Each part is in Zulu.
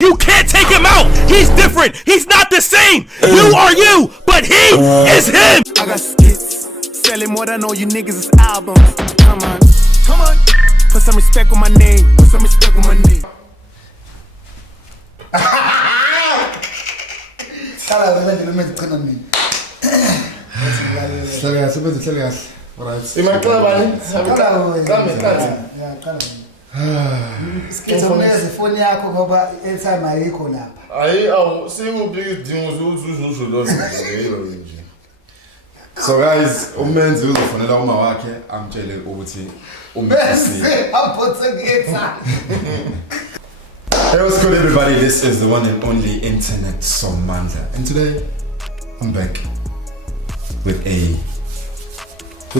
You can't take him out. He's different. He's not the same. You are you, but he is him. I got skits, selling more than all you niggas is albums. Come on, come on. Put some respect on my name. Put some respect on my name. Skits oneze phone yakho ngoba airtime ayikho lapha. Hayi awu sikuphi idingo uzuzuzulu nje. So guys, umenzi uzofonela uma wakhe amtshele ukuthi umbisi. Hey, what's good everybody? This is the one and only internet Somandla. And today I'm back with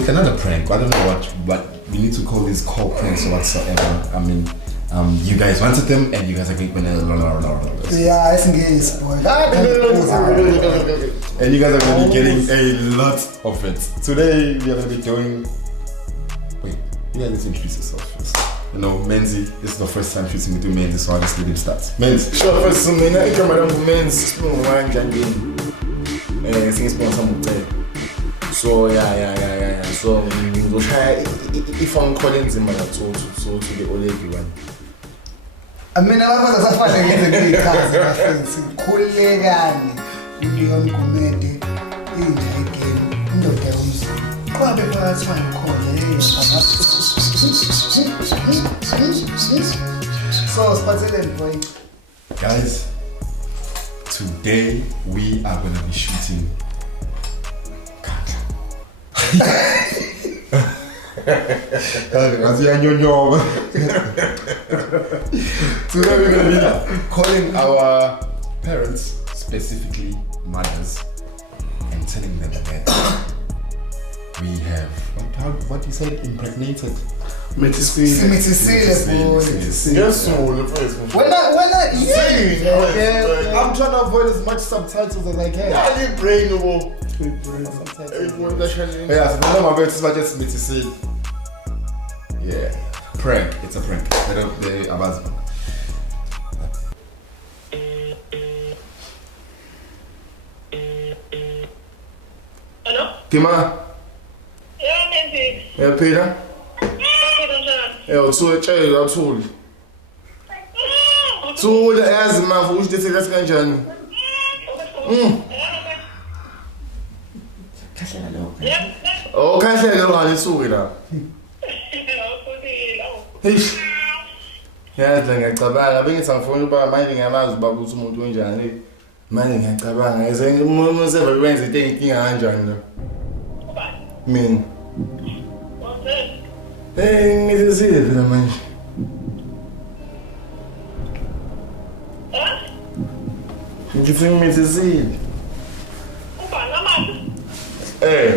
another prank. I don't know what we need to call these call pranks or whatsoever. I mean, you guys wanted them and you guys are going to yeah, I think it's boy. And you guys are going to be getting a lot of it. Today we are going to be doing. Wait, you guys let's introduce yourself first. You know, Menzi, this is the first time shooting with Menzi, so I'll just let him start. Menzi. Sure, first I come around for Menzi, spoon wine, jangin. Sing spoon some time. So yeah. So we'll try if I'm calling him to the Olevi one. I mean, I was a fashion in the class, my friends. Collegani, William Comedy, in the game, no terms. Quite a bad time called. So, Spazilen boy. Guys, today we are going to be shooting. Today we're going to be calling our parents, specifically mothers, and telling them that we have what you said, impregnated. Yes, I'm trying to avoid as much subtitles as I can. Yeah, brainable. Yeah, prank. It's a prank. Hello? Tima? Yeah, Menzi. Yeah, Peter? Yeah, Thuli. Thuli yazi manje ukuthi thetheka kanjani? Oh, kahle lo ngalisuki la. Eish. Yazi ngiyacabanga bengithi angifuni ukuba manje ngiyamazi ubaba ukuthi umuntu onjani. Manje ngiyacabanga ngize umuntu sebenze into enkinga kanjani la. Mina. Ngizizile phela manje. Ngithi ngizizile. Ubana manje. Hey,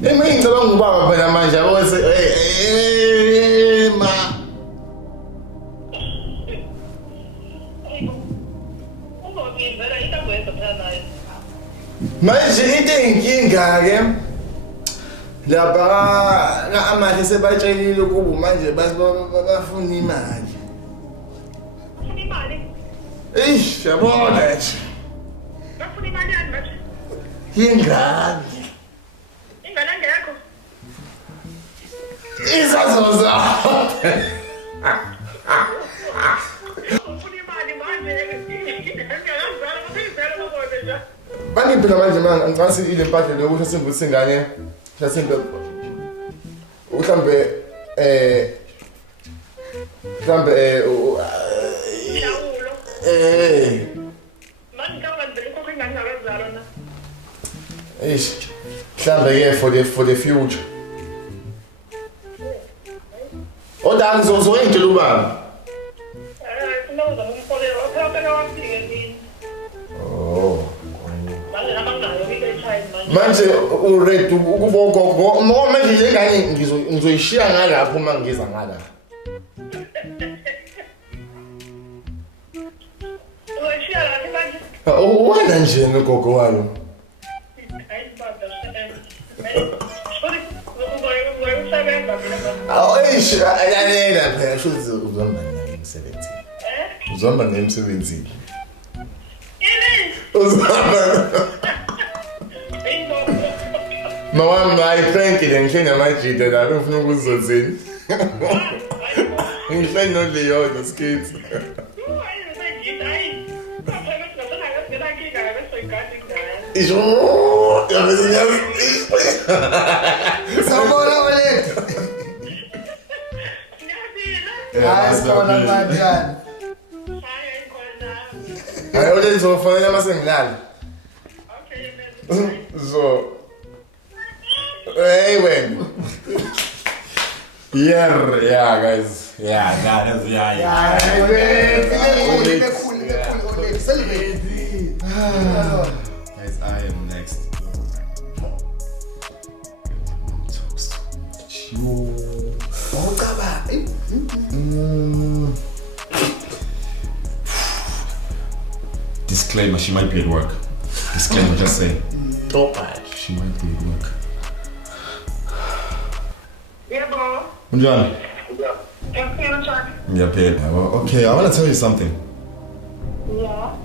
mimi ngicabanga ubaba phela manje yabo ma. Manje into enkinga ke lapha amanje sebatshelile ukuba manje bafuna imali. Bafuna imali? Eish, yabona nje. Bafuna imali yani manje? Ingane. Ingane ngekho. Izazoza. Bafuna imali manje. Ngiyazala ngizela ngoba nje. Bani phela manje manje ngicasi ile mpahla lokuthi simvuthe ingane. Mhlambe Manje ngaba ngibeka ingane ngakazala na. Eish. Mhlambe for the future. Oda ngizozwengela ubaba. Funa uzamfolela phela wafika endini. Oh. Manje namangayo i-airtime manje. Manje uready ukubogogo noma manje ingane ngizoyishiya ngalapho uma ngiza ngala. Uyashiya laphi manje? Wena nje nogogo wayo. Hayi baba. Sorry, usebenza mina Oh, ayalalela phela shuthi uzohamba ngemsebenzi. Uzohamba ngemsebenzi. Uzohamba. Mama, I thank you. Ngihleli namajita la ufuna ukuzothini. Ngihleli no Leo no Skits. Isho, Sabona Olet. Hayi sibona kanjani? Hayi Olet uzofanele mase ngilala. So hey when yeah guys that's yeah Guys, I am next. Disclaimer, she might be at work. Disclaimer, just saying. She might be at work. Yeah, bro. Unjani? Yeah, paid. Okay, I want to tell you something. yeah.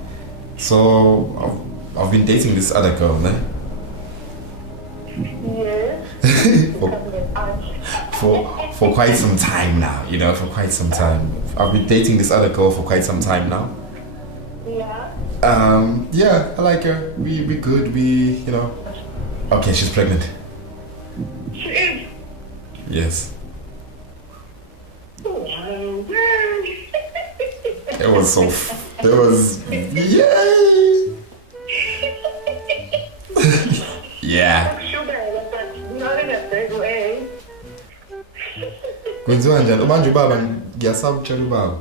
So, I've been dating this other girl, ne? Yeah. For quite some time now, you know, for quite some time. I've been dating this other girl for quite some time now. Yeah. Yeah, I like her. We good, you know. Okay, she's pregnant. She is. Yes. Oh, It was yay! Yeah. Not in a big way. Kwenziwa njani? Ubanje ubaba ngiyasaba ukutshela ubaba.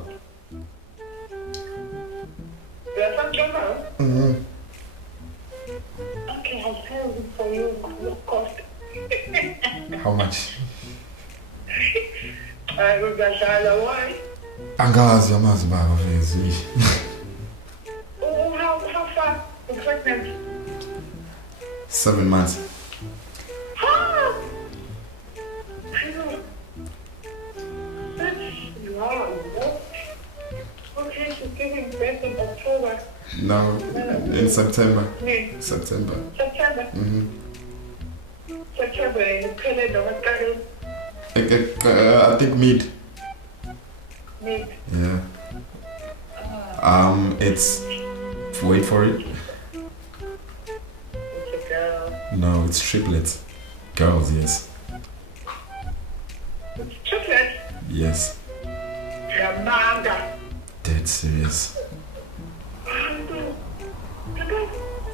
There's some trouble. Okay, I'll tell you for you what cost. How much? I will get that away. Angazi amazi baba vezi. Oh, how far? I'm pregnant. 7 months. Ah! That's long. Okay, she's giving birth in October. No, in September. Yeah. September. September. September in Canada, what kind of I think mid. meat? Yeah. It's wait for it. It's a girl. No, it's triplets. Girls, yes. It's chocolate. Yes. Yeah, manga. Dead serious.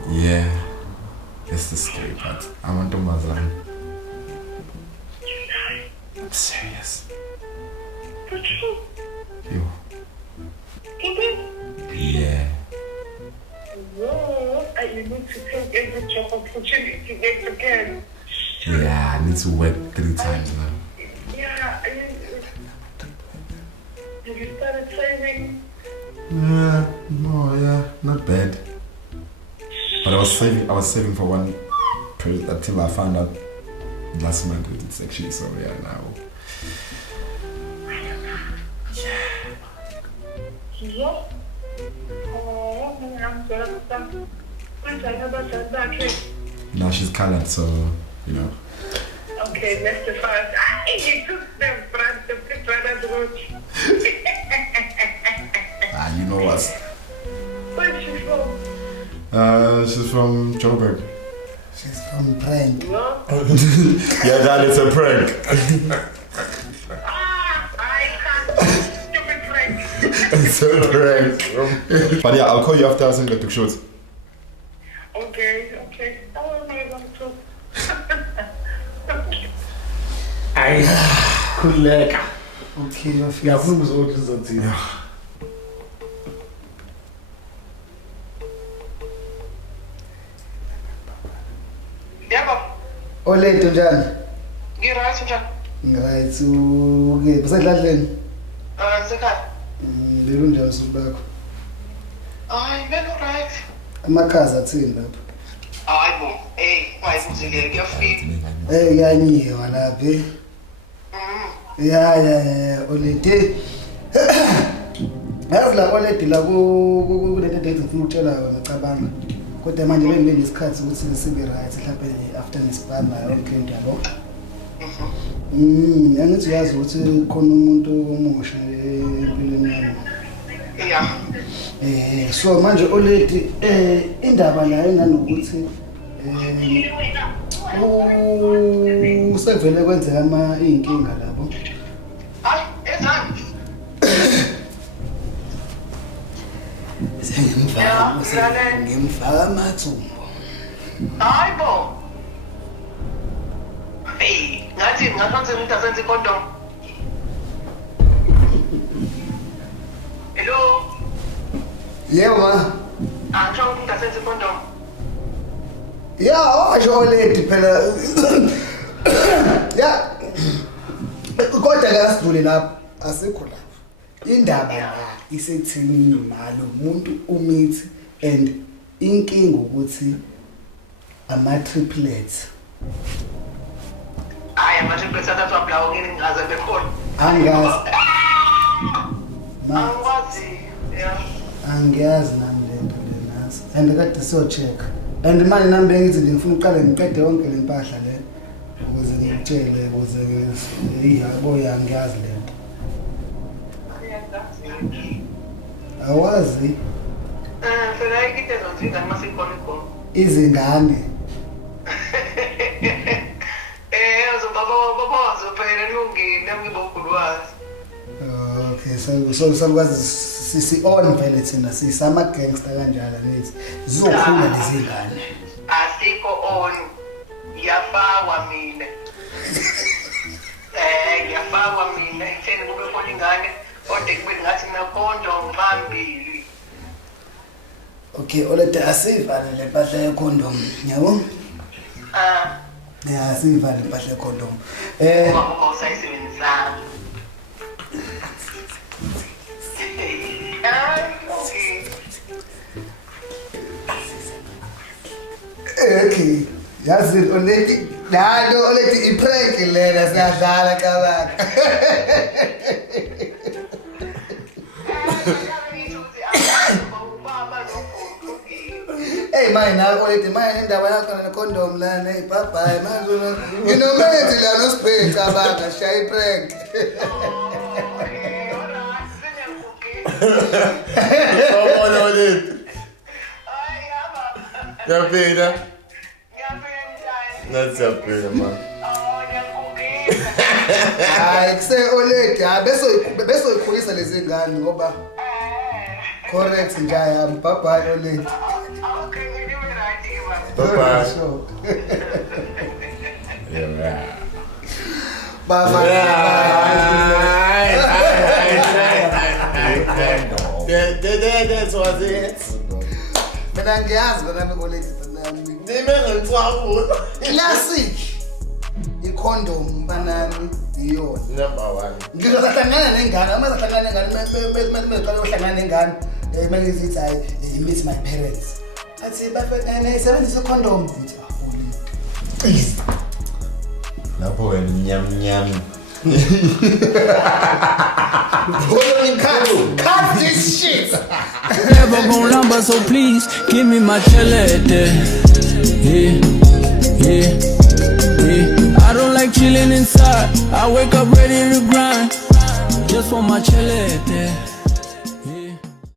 Yeah. That's the scary part. I want to Mazan. I'm serious. But you, Yo. Yeah. no, I need to take every job opportunity next again. Yeah, I need to work 3 times now. Yeah, have you started saving? Yeah, no, yeah, not bad. But I was saving for one until I found out last month that it's actually so yeah now. Yeah. Oh, I'm sorry. I never said that. Now she's colored, so you know. Okay, next to first. You took them front to pick right road. You know what? Where's she from? She's from Joburg. She's from Prank. No? Yeah, Dad, it's a prank. I can't. Stupid friend. It's a prank. But yeah, I'll call you after I send the shows. Okay. Oh, my God, too. Ay, khuleka. Okay, bafika. Ngiyafuna ukuzothi uzothini. Yebo. Oletho njani? Ngiright njani? Right, uke usedladleni? Sekhaya. Lelo njani usuku lakho? Hayi, vele right. Amakhaza athini lapha? Hayi bo. Hey, wayibuzile kuyafika. Yanyiwa lapha. Yeah, olede. Yazi la olede la kulento date ngifuna ukutshela yona cabanga. Kodwa manje benginesikhathi ukuthi sibe right mhlawumbe after nesibamba yonke into yabo. Angithi uyazi ukuthi khona umuntu omusha empilweni yami. Yeah. So manje olede indaba la enganokuthi usevele kwenzeka inkinga lapho. Hayi, ezani? Ngimfaka amathumbo. Hayibo. Hey, ngathi ngathi umuntu asenza ikondom. Hello. Yebo ma. Angisho umuntu asenza ikondom. Yeah, asho oledi phela. Yeah. Kodwa ke asidlule lapho, asikho lapho. Indaba la isethini malo umuntu umithi and inkinga ukuthi ama triplets. Hayi, ama-triplets athathwa blawo ngini ngaze bekhona. Angazi. Angikwazi. Yeah. Angiyazi nami lento lenazi. And kade siyocheck. And manje nami bengithi ngifuna uqale ngiqede yonke le mpahla le ukuze ngitshele ukuze yabo yangiyazi lento. Awazi Phela ikite zonke ngamasikhono ikhono. izingane. Baba zophela lungile nami ngibogulwazi. Okay, so salukwazi sisi on vele thina sisama gangster kanjalo nithi zizokhula lezi ngane. Asikho on. Yafakwa mina. Yafakwa mina itheni kube khona ingane kodwa kube ngathi nakhondom phambili. Okay, olede asivale le mpahla ye condom, yabo? Yeah, asivale le mpahla ye condom. Uma usayisebenzisa. Okay. Yazi oledi nalo oledi iprank lena siyadlala kabaka. Hey mine now oledi mine indaba yakho na condom lana hey bye bye manje nginomenzi la no spray kabaka shay prank. Oh no, dude. Yapenda. That's yapenda man. Hayi kuse oledi beso ikhulisa lezi ngane ngoba correct njaya bye bye oledi. Bye-bye. Sure. Yeah. Bye bye. That was it. Mina ngiyazi mina oledi banami. Dimenge ngicwabula. Classic. I-condom banami iyona. Number 1. Ngizohlangana nengane, uma zahlangana nengane, mase uhlangana nengane, manje ithi hayi meet my parents. Athi bafana isebenzisa condom ngithi holy. Please. Lapho wena nyam. Cut this shit. Never gon' lumber, so please give me my chillin'. Yeah. I don't like chillin' inside. I wake up ready to grind. Just want my chillin'.